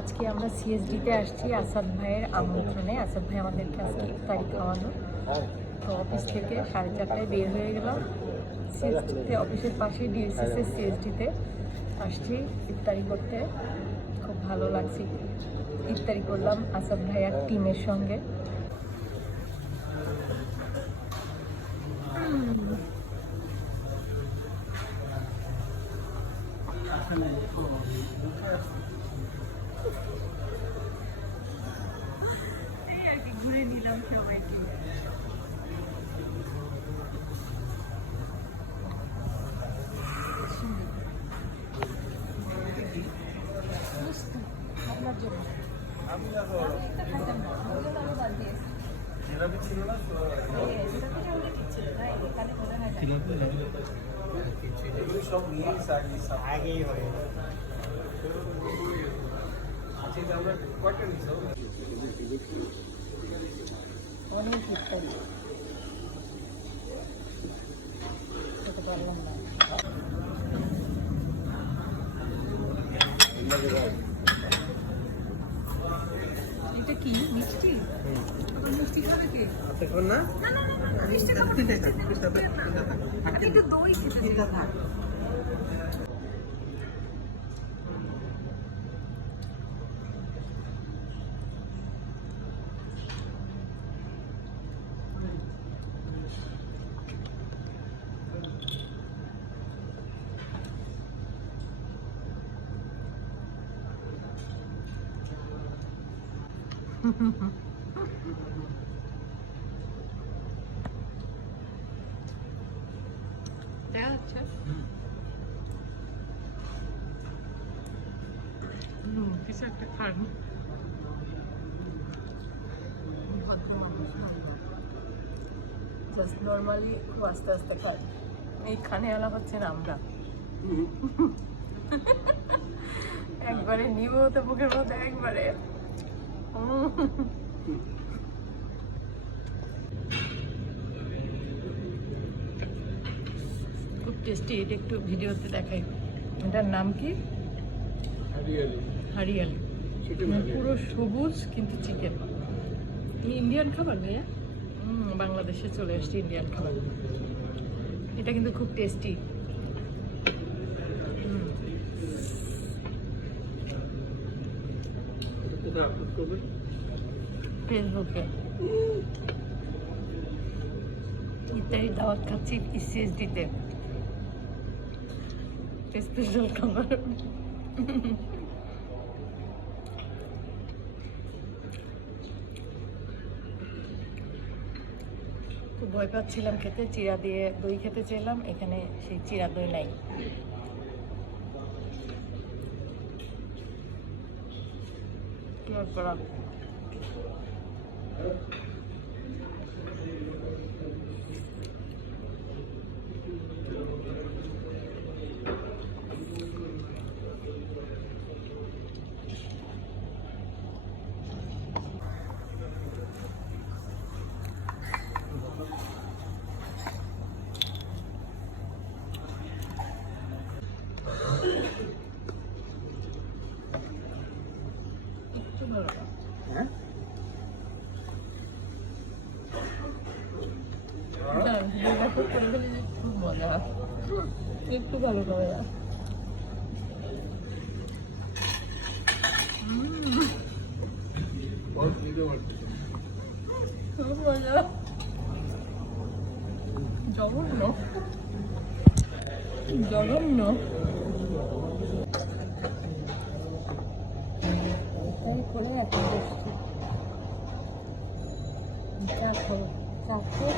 আজকে আমরা সিএসডিতে আসছি আসাদ ভাইয়ের আমন্ত্রণে। আসাদ ভাই আমাদেরকে আজকে ইফতারি খাওয়ানো। তো অফিস থেকে 4:30টায় বের হয়ে গেলাম। সিএসডিতে অফিসের পাশেই ডিএসএসের সিএসডিতে আসছি ইফতারি করতে। খুব ভালো লাগছে। ইফতারি করলাম আসাদ ভাইয়ার টিমের সঙ্গে। ঘুরে নিলাম সবাইকে। আপনার জন্য সব নিয়ে আগেই হয়। অনেক ইফতারি খেতে পারলাম না। এটা কি মিষ্টি? মিষ্টি খাবে কে? না মিষ্টি খাবো কিন্তু দই খেতে থাক। আচ্ছা কিছু একটা খান। ভদ্র মানুষ জাস্ট নর্মালি খুব আস্তে আস্তে খায়। এইখানে আলা হচ্ছে না আমরা একবারে নিব তো বুকের মধ্যে একবারে। খুব টেস্টি। এটা একটু ভিডিওতে দেখাই। এটার নাম কি? হারিয়ালি। পুরো সবুজ কিন্তু চিকেন। ইন্ডিয়ান খাবার ভাইয়া? বাংলাদেশে চলে আসছি ইন্ডিয়ান খাবার। এটা কিন্তু খুব টেস্টি। ফেসবুকে ইত্যাদি দাওয়াত খাচ্ছি সিএসডিতে। স্পেশাল খাবার। তো ভয় পাচ্ছিলাম খেতে, চিরা দিয়ে দই খেতে চাইলাম, এখানে সেই চিরা দই নাই। কি আর করা। খুব মজা, একটু ভালো করে খুব মজা। জঘন্য জঘন্য। করে এখন বসছি চা খাবো। চা খেয়ে